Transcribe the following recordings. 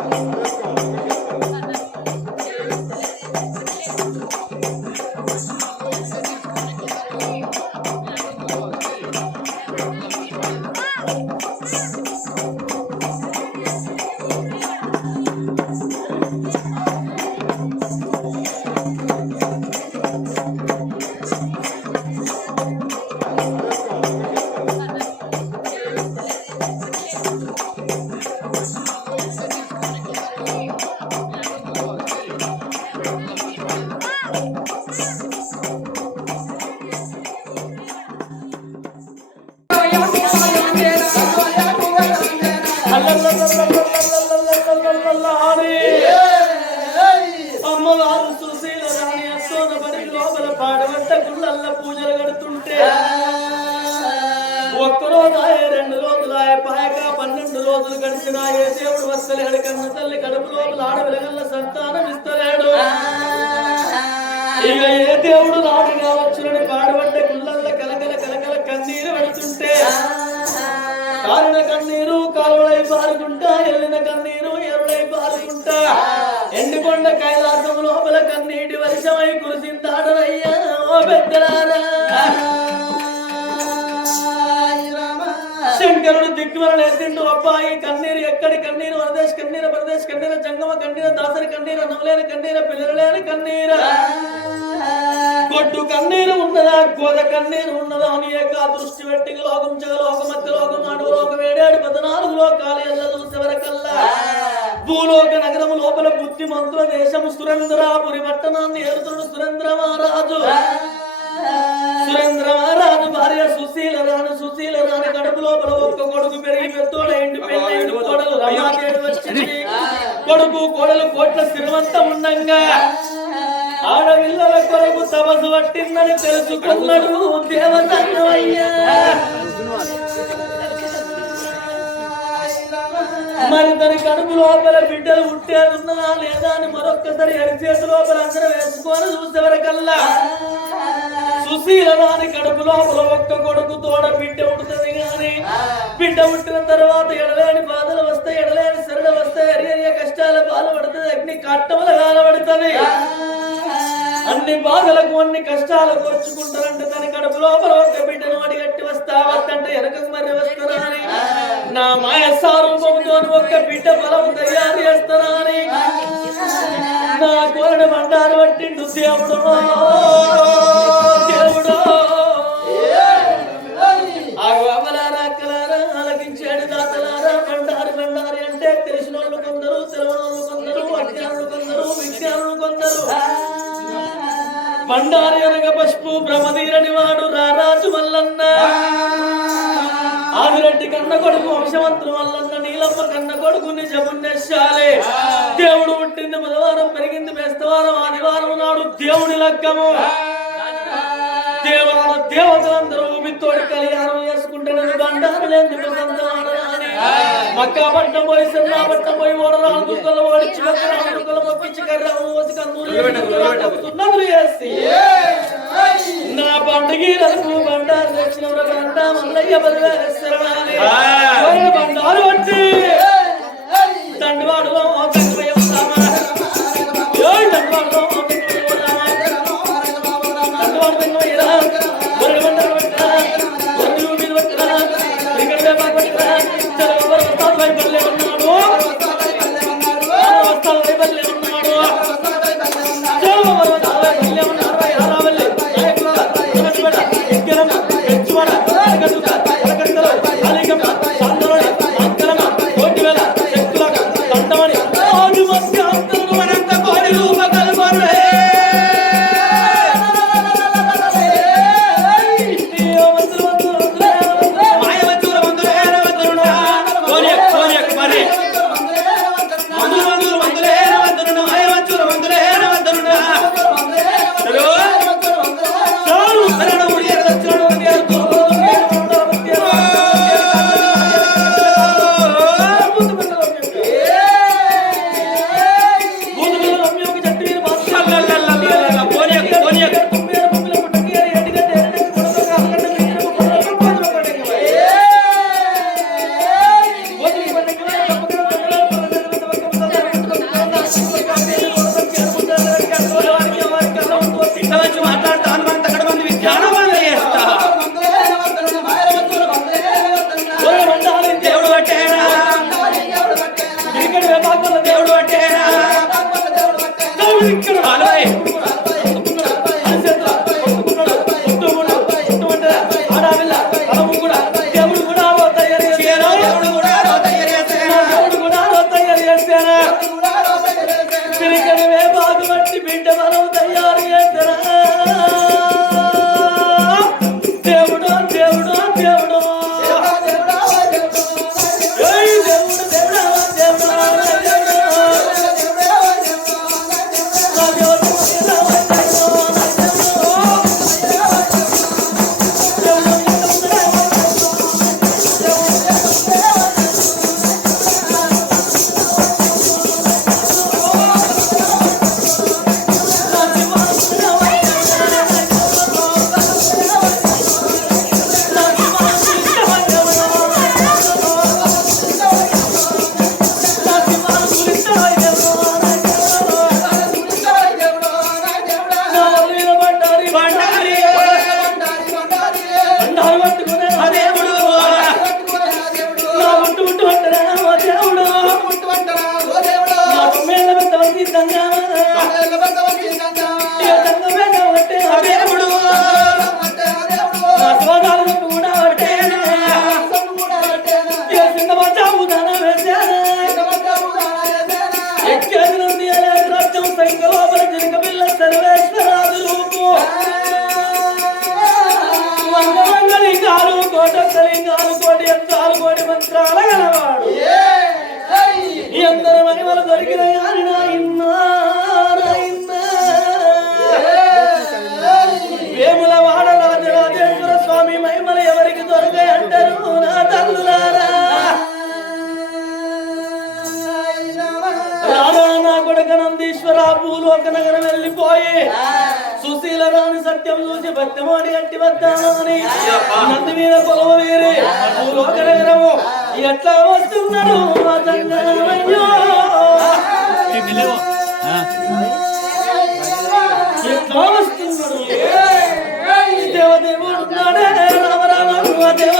Thank you. అమ్మవారు సుశీల రాణి అసోన బడి లోపల పాడవంట గుళ్ళల్ల పూజలు కడుతుంటే ఒక్క రోజాయ రెండు రోజులాయ పాయక పన్నెండు రోజులు గడిచినాయే దేవుడు వస్తలేడు కన్న తల్లి కడుపు లోపల ఆడవిలగల్ల సంతానం ఇస్తలేడు ఇక ఏ దేవుడు రాడు కావచ్చునని వెళ్ళిన కన్నీరు ఎరుడై పారుకుంటా. ఎండుకొండ కైలాసం లోపల కన్నీటి వర్షమై కురిసిందాడనయ్యా ఓ పెద్దలారా. శంకరుడు దిక్కువల ఎత్తిండు అబ్బాయి కన్నీరు ఎక్కడి కన్నీరు? వరదేశ్ కన్నీర ప్రదేశ్ కన్నీర జంగమ కన్నీర దాసరి కన్నీర నవలేని కన్నీర పిల్లలేని కన్నీరా. కొట్టు కన్నీరు ఉన్నదా? గోద కన్నీరు ఉన్నదా? అని ఏక దృష్టి పెట్టి లోకం జగలోక మధ్య లోకం అడవు లోకం ఏడేడు పద్నాలుగు లోకాలు ఎల్లలు చివరకల్లా భూలోక నగరము లోపల బుద్ధి మంత్రుల దేశము సురేంద్రాపురి పట్టణాన్ని ఏడుతున్న సురేంద్ర మహారాజు. సురేంద్ర మహారాజు భార్య సుశీల రాణి సుశీల రాణి కడుపు లోపల ఒక్క కొడుకు పెరిగి పెద్దోడ ఎండి పెళ్ళి కోడలు రమాదేవి వచ్చింది కొడుకు కోడలు కోట్ల స్థిరవంతం ఉండంగా. ఆడపిల్లల కొరకు తపస్సు పట్టిందని తెలుసుకున్నాడు దేవతన్నయ్యా మరి దాని కడుపు లోపల బిడ్డలు ఉట్టారున్నా లేదా అని మరొక్కసారి అరిచేతి లోపల అందరూ వేసుకొని చూసే వరకల్లా. సుశీల కడుపు లోపల ఒక్క కొడుకు తోడ బిడ్డ ఉంటుంది కానీ బిడ్డ పుట్టిన తర్వాత ఎడలేని బాధలు వస్తాయి ఎడలేని సరళ వస్తాయి అరియరియ కష్టాల బాధ పడుతుంది అగ్ని కట్టముల కాలబడుతుంది. అన్ని బాధలకు అన్ని కష్టాలకు వచ్చుకుంటారంటే. తన కడుపు లోపల ఒక బిడ్డను అడిగట్టి వస్తావద్దంటే వెనకకు మరి వస్తారా అని నా మాయ సారూపంతో ఒక్క బిడ్డ బలం తయారు చేస్తారా అని నా కోరిన బండారు పట్టిండు దేవుడు దేవుడు ఆదివారం నాడు దేవుని లగ్గము. దేవాల దేవతలందరూ ఊపితోడి కళ్యాణం చేసుకుంటే నన్ను బండారు ఎందుకు సంతానాలని మక్కా పోయి సన్నా పోయి ఓడరాలు దుక్కలు ఓడించి దుక్కలు మొక్కించి కన్నూరు చేసి నా పండుగలకు బండారు తెచ్చిన బండా మల్లయ్య బదిలేశ్వరణాలి బండారు వచ్చి Ты కొడక నందీశ్వర భూలోక నగరం వెళ్ళిపోయి. సుశీల రాణి సత్యం చూసి భక్తిమోడి గట్టి వద్దామని. నంది మీద కొలవ వేరే భూలోక నగరము. ఎట్లా వస్తున్నాడు దేవదేవుడు రామ రామ దేవ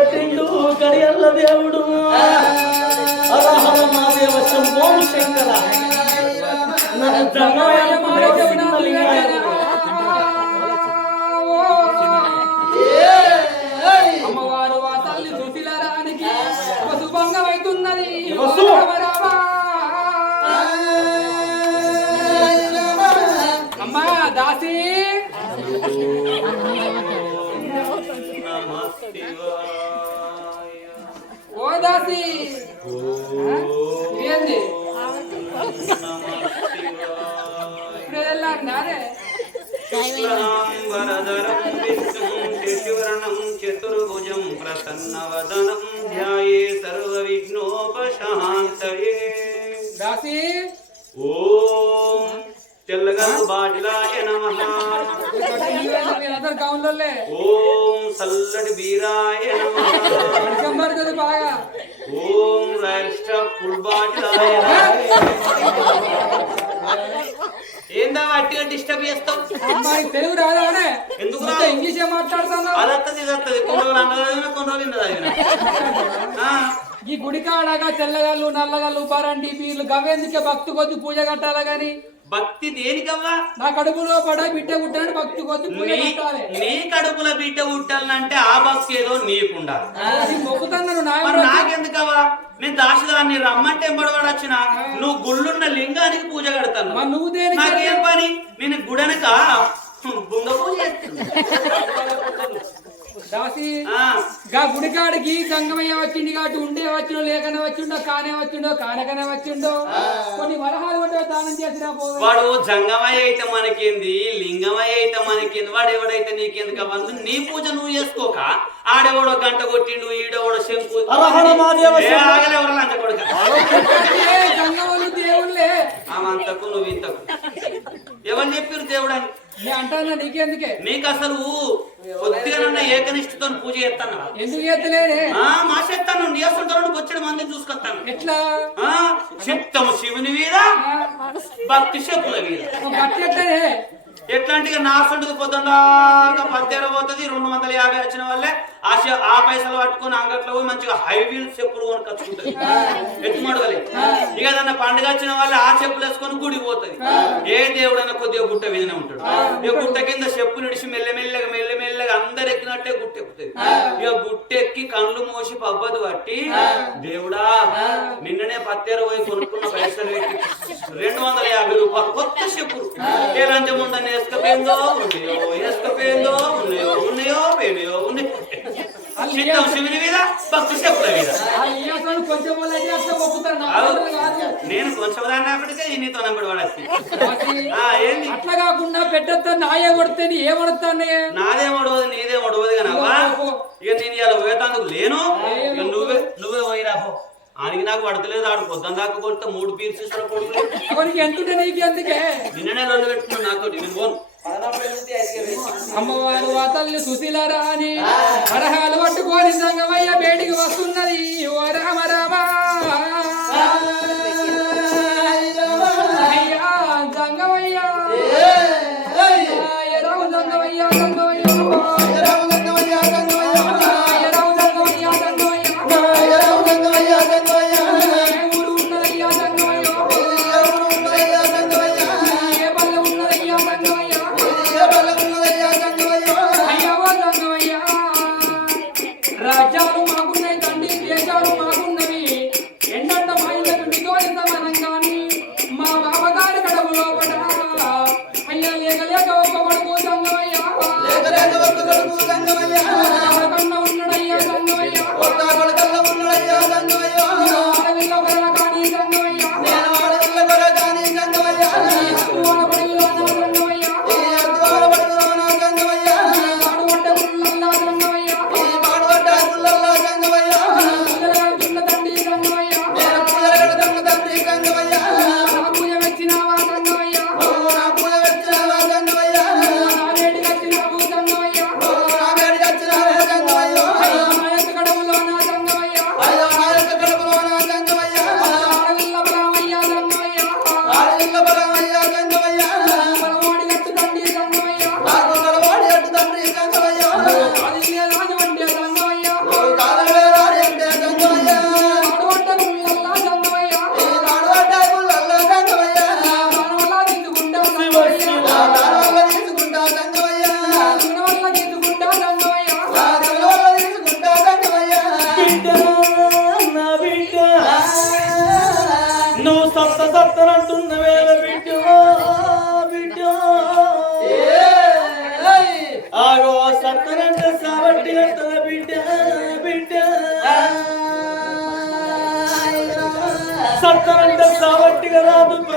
పట్టిండు కడియల్ల దేవుడు. హరహర మాదేవ శంభో శంకర నరసింహ ఓం బీరాయ నమః. బాగా. ఓం ఏందా వట్టిగా డిస్టర్బ్ చేస్తావు? అమ్మాయి తెలుగు రాదా అనే? ఎందుకు రాదు? ఇంగ్లీషే మాట్లాడుతున్నావు. అదత్తది ఇదత్తది కొన్ని రోజులు అన్నదాగిన కొన్ని రోజులు ఈ గుడి కాడగా తెల్లగాళ్ళు నల్లగాళ్ళు పరండి వీళ్ళు గవేందుకే భక్తి కొద్ది పూజ కట్టాలా గాని? భక్తి దేనికవ్వా నా కడుపులో పడ బిడ్డ పుట్టాలని భక్తి కొద్ది నీ కడుపుల బిడ్డ పుట్టాలంటే ఆ భక్తి ఏదో నీకుండాలి. నాకెందుకవ్వా? నేను దాసుదాన్ని రమ్మంటే ఎంబడవాడొచ్చిన నువ్వు గుళ్ళున్న లింగానికి పూజ కడతాను. నువ్వు నాకేం పని? నేను గుడనక బుంగ పూజ. దాసి ఆ, గా గుడికాడికి గంగమయ్య వచ్చింది కాబట్టి ఉండే వచ్చిండో లేకనే వచ్చిండో కానే వచ్చిండో కానకనే వచ్చిండో కొన్ని వరహాలు కొట్టే దానం చేసినా పోదు వాడు జంగమయ్య అయితే మనకేంది లింగమయ్య అయితే మనకేంది వాడు ఎవడైతే నీకెందుకు అవ్వదు నీ పూజ నువ్వు చేసుకోక ఆడెవడో గంట కొట్టిండు ఈడెవడో శంకు అరహర మహాదేవ ఏ ఆగలే ఎవరు లంచ కొడుక. దేవుళ్ళే. ఆమంతకు నువ్వు ఇంతకు. ఎవరు చెప్పారు దేవుడు నీకు అసలు కొద్దిగా ఏకనిష్ఠతో పూజ చేస్తాను ఎందుకు చేస్తలేనే ఆ మా చేస్తాను నీసుంటాను బొచ్చడి మందిని చూసుకొస్తాను. ఎట్లా? ఆ చిత్తము శివుని మీద భక్తి చెప్పుల మీద. ఎట్లనే ఎట్లాంటి నా సొంటుకు పొద్దుందాకా పద్దెర పోతుంది రెండు వందల యాభై వచ్చిన వాళ్ళే ఆ ఆ పైసలు పట్టుకొని అంగట్లో పోయి మంచిగా హై వీల్స్ చెప్పులు కొని కచ్చుకుంటుంది ఎత్తుమడవలే ఇక ఏదన్నా పండుగ వచ్చిన వాళ్ళు ఆ చెప్పులు వేసుకొని గుడి పోతుంది. ఏ దేవుడైనా కొద్దిగా గుట్ట విధినే ఉంటాడు. ఇక గుట్ట కింద చెప్పులు ఇడిచి మెల్లమెల్లగా మెల్లమెల్లగా అందరు ఎక్కినట్టే గుట్ట ఎక్కుతుంది. ఇక గుట్ట ఎక్కి కళ్ళు మోసి పబ్బది పట్టి దేవుడా నిన్ననే పత్తేర పోయి కొనుక్కున్న పైసలు పెట్టి రెండు వందల యాభై రూపాయలు కొత్త చెప్పులు. ఏ లంచం ఉండని వేసుకపోయిందో ఉన్నాయో వేసుకపోయిందో ఉన్నాయో ఉన్నాయో పోయినాయో ఉన్నాయి చిత్తం శివుని మీద భక్తి చెప్పుల మీద నేను కొంచెం దాన్ని అప్పటికే నీతో నంబడి ఆ ఏంది అట్లా కాకుండా పెట్టొద్దా నాయే కొడితే ఏమడుతానే నాదే ఒడవదు నీదే ఒడవదు కానీ ఇక నేను ఇలా పోయేటందుకు లేను నువ్వే నువ్వే పోయిరా పో ఆయనకి నాకు పడతలేదు ఆడు పొద్దున దాకా కొడితే మూడు పీర్స్ ఇస్తారు అవనికి ఎంతుంటే నీకు ఎందుకే? నిన్ననే రెండు పెట్టుకున్నాను నాతోటి నేను పోను. అమ్మవారు తల్లి సుశీలరా అని వరహాలు పట్టుకొని సంగమయ్య బయటికి వస్తున్నది. ఓ రామ రామ.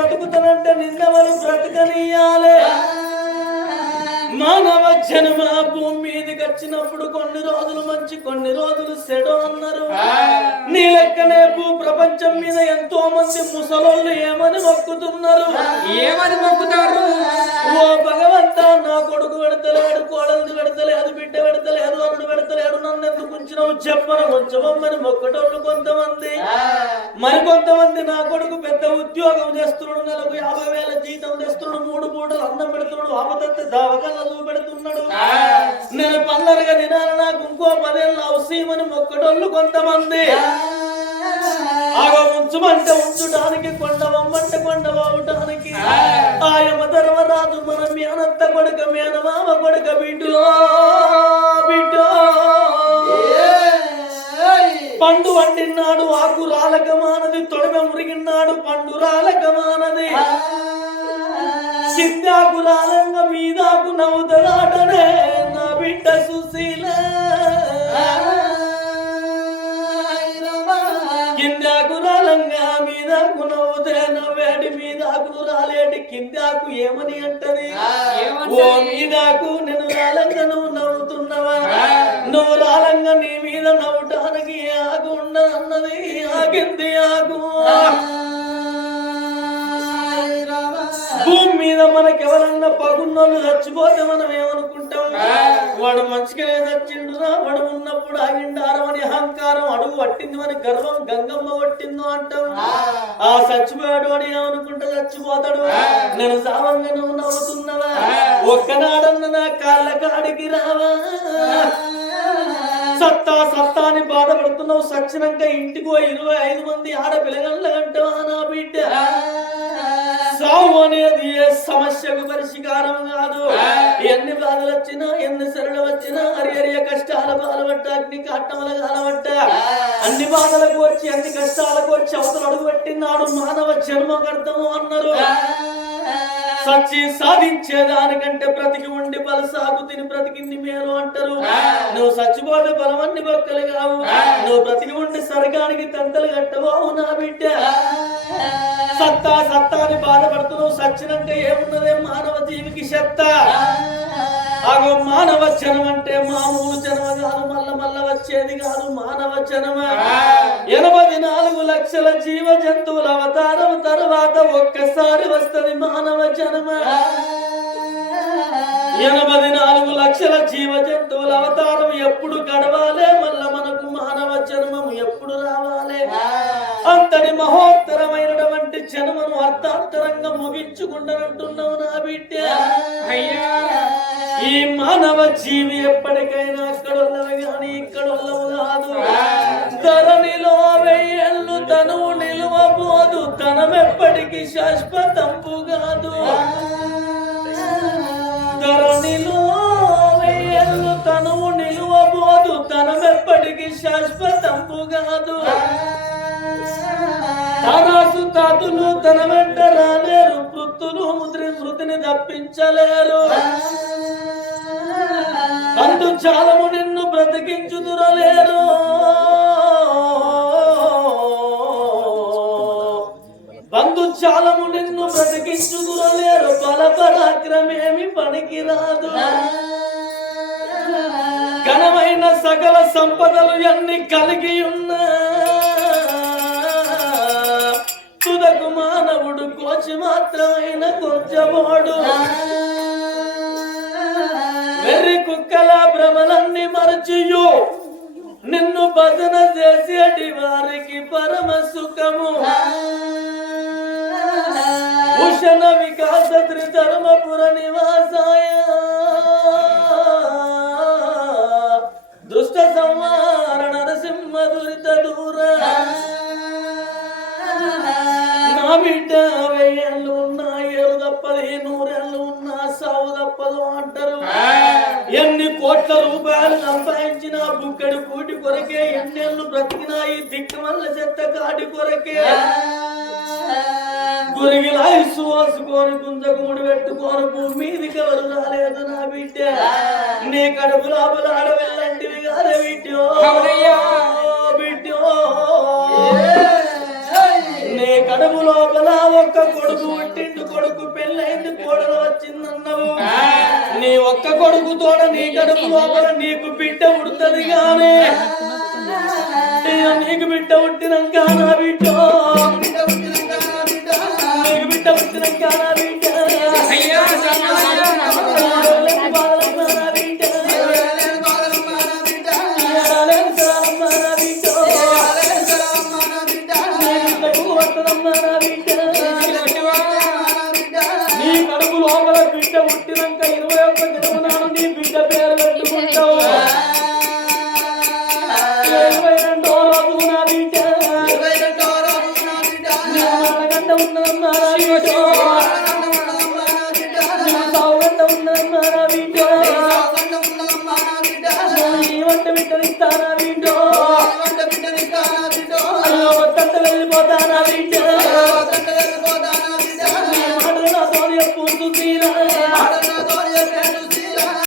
బ్రతుకుతానంటే నిన్నవలు బ్రతకనియాలే మానవ జన్మ భూమి మీదకి వచ్చినప్పుడు కొన్ని రోజులు మంచి కొన్ని రోజులు సెడో అన్నారు. నీ లెక్కనే భూ ప్రపంచ ప్రపంచం మీద ఎంతో మంది ముసలోళ్ళు ఏమని మొక్కుతున్నారు? ఏమని మొక్కుతారు? చెప్పను ఉంచమని మొక్కటోళ్ళు కొంతమంది. మరి కొంతమంది నా కొడుకు పెద్ద ఉద్యోగం చేస్తున్నాడు నెలకు యాభై వేల జీతం తెస్తున్నాడు మూడు పూటలు అన్నం పెడుతున్నాడు ఆపదత్తే దావకల్ల చూపెడుతున్నాడు. నేను పల్లరగా తినాలి నాకు ఇంకో పదేళ్ళు అవసీమని మొక్కటోళ్ళు కొంతమంది. ఆగో ఉంచుమంటే ఉంచుటానికి కొండవమ్మంటే కొండవటానికి ఆయమ ధర్మరాజు మన మేనత్త కొడుక మేనమామ కొడుక బిడ్డో పండు వండినాడు ఆకు రాలకమానది తొడమ మురిగినాడు పండు రాలకమానది. సిద్ధాకు రాలంగ మీదాకు నవ్వుతలాటనే నా బిడ్డ సుశీల. కిందాకు రాలంగా మీదాకు నవ్వుతే నవ్వేటి మీదాకు రాలేటి కిందాకు ఏమని అంటది? ఓ మీదాకు నేను రాలంగా నువ్వు నవ్వుతున్నావా నువ్వు రాలంగా నీ నవ్వటానికి ఆకు ఉండదన్నది ఆగింది ఆకు భూమి మీద మనకి ఎవరన్నా పగున్నోళ్ళు చచ్చిపోతే మనం ఏమనుకుంటాం? వాడు మంచిగానే చచ్చిండురా వాడు ఉన్నప్పుడు ఆగిండారం అని అహంకారం అడుగు పట్టింది అని గర్వం గంగమ్మ పట్టిందో అంటాం. ఆ. చచ్చిపోయాడు అని ఏమనుకుంటే చచ్చిపోతాడు. నేను సావంగా నువ్వు నవ్వుతున్నావా ఒక్కనాడన్న నా కాళ్ళ కాడికి రావా? సత్తా సత్తా అని బాధపడుతున్నావు సచ్చినాక ఇంటికి పోయి ఇరవై ఐదు మంది ఆడపిల్లగళ్ళ అంటావా నా బిడ్డ. సావు అనేది ఏ సమస్యకు పరిష్కారం కాదు. ఎన్ని బాధలు వచ్చినా ఎన్ని సరళ వచ్చినా హరియరియ కష్టాల బాధపడ్డ అగ్ని కాటముల కాలబడ్డ. అన్ని బాధలకు వచ్చి అన్ని కష్టాలకు వచ్చి అవతల అడుగు పెట్టినాడు మానవ జన్మకర్తము అన్నారు. సచ్చి సాధించేదానికంటే బ్రతికి ఉండి బల సాగు తిని బ్రతికింది మేలు అంటారు. నువ్వు చచ్చిపోతే బలమన్ని బొక్కలు కావు. నువ్వు బ్రతికి ఉండి సరగానికి తంతలు కట్టవావు నా బిడ్డ. సత్తా సత్తా అని బాధపడుతున్నావు. సచ్చినాక ఏమున్నదే మానవ జీవికి చెత్త. అగో మానవ జనం అంటే మామూలు జనమ కాదు మల్ల మల్ల వచ్చేది కాదు మానవ జనమ. ఎనభై నాలుగు లక్షల జీవ జంతువుల అవతారం తర్వాత ఒక్కసారి వస్తది మానవ జనమ. ఎనభై నాలుగు లక్షల జీవ జంతువుల అవతారం ఎప్పుడు గడవాలే? మళ్ళా మనకు మానవ జన్మం ఎప్పుడు రావాలే? అంతటి మహోత్తరమైనటువంటి జన్మను అర్థాంతరంగా ముగించుకుంటానంటున్నావు జీవి ఎప్పటికైనా అక్కడ కానీ ఇక్కడ కాదు. ధరణిలో వెయ్యేళ్ళు తనువు నిలువబోదు తనమెప్పటికీ శాశ్వతంపు కాదు. ధరణిలో వెయ్యేళ్ళు తనువు నిలువబోదు తనమెప్పటికీ శాశ్వతంపు కాదు. తారాసు తాతులు తన వెంట రాలేరు. మృతులు ముద్రి మృతిని తప్పించలేరు. అందు చాలము నిన్ను బ్రతికించుదురలేరు. బంధు చాలము నిన్ను బ్రతికించుదురలేరు. బల పరాక్రమేమి పనికిరాదు ఘనమైన సకల సంపదలు ఎన్ని కలిగి ఉన్నా తుదకు మానవుడు కోచి మాత్రమైన కొంచెమోడు. ఎర్రి కుక్కల భ్రమలన్నీ మరచియు. నిన్ను భజన చేసేటి వారికి పరమ సుఖము. భూషణ వికాస త్రిధర్మపుర నివాసాయ. దుష్ట సంహార నరసింహ దురిత దూర. నా బిడ్డ బుక్కడి కూటి కొరకే ఎన్నేళ్ళు బ్రతికినా ఈ దిక్కుమల్ల చెత్త కాటి కొరకే. గురిగిలా ఇసు పోసుకొని గుంజకు ముడి పెట్టుకొని భూమి మీదికి ఎవరు రాలేదు నా బిడ్డ. నీ కడుపు లోపల ఆడవెళ్ళంటివి కాదే బిడ్డో. అవునయ్యా. బిడ్డో. నీ కడుపు లోపల ఒక్క కొడుకు పుట్టిండు కొడుకు పెళ్ళైంది కోడలు వచ్చిందన్నావు. ఒక్క కొడుకుతోడ నీ కడుపు లోపల నీకు బిడ్డ ఉడుతుంది కానీ నీకు బిడ్డ ఉట్టినాక నా బిడ్డ నీకు బిడ్డ ఉట్టినాక నా బిడ్డ నా బిడ్డ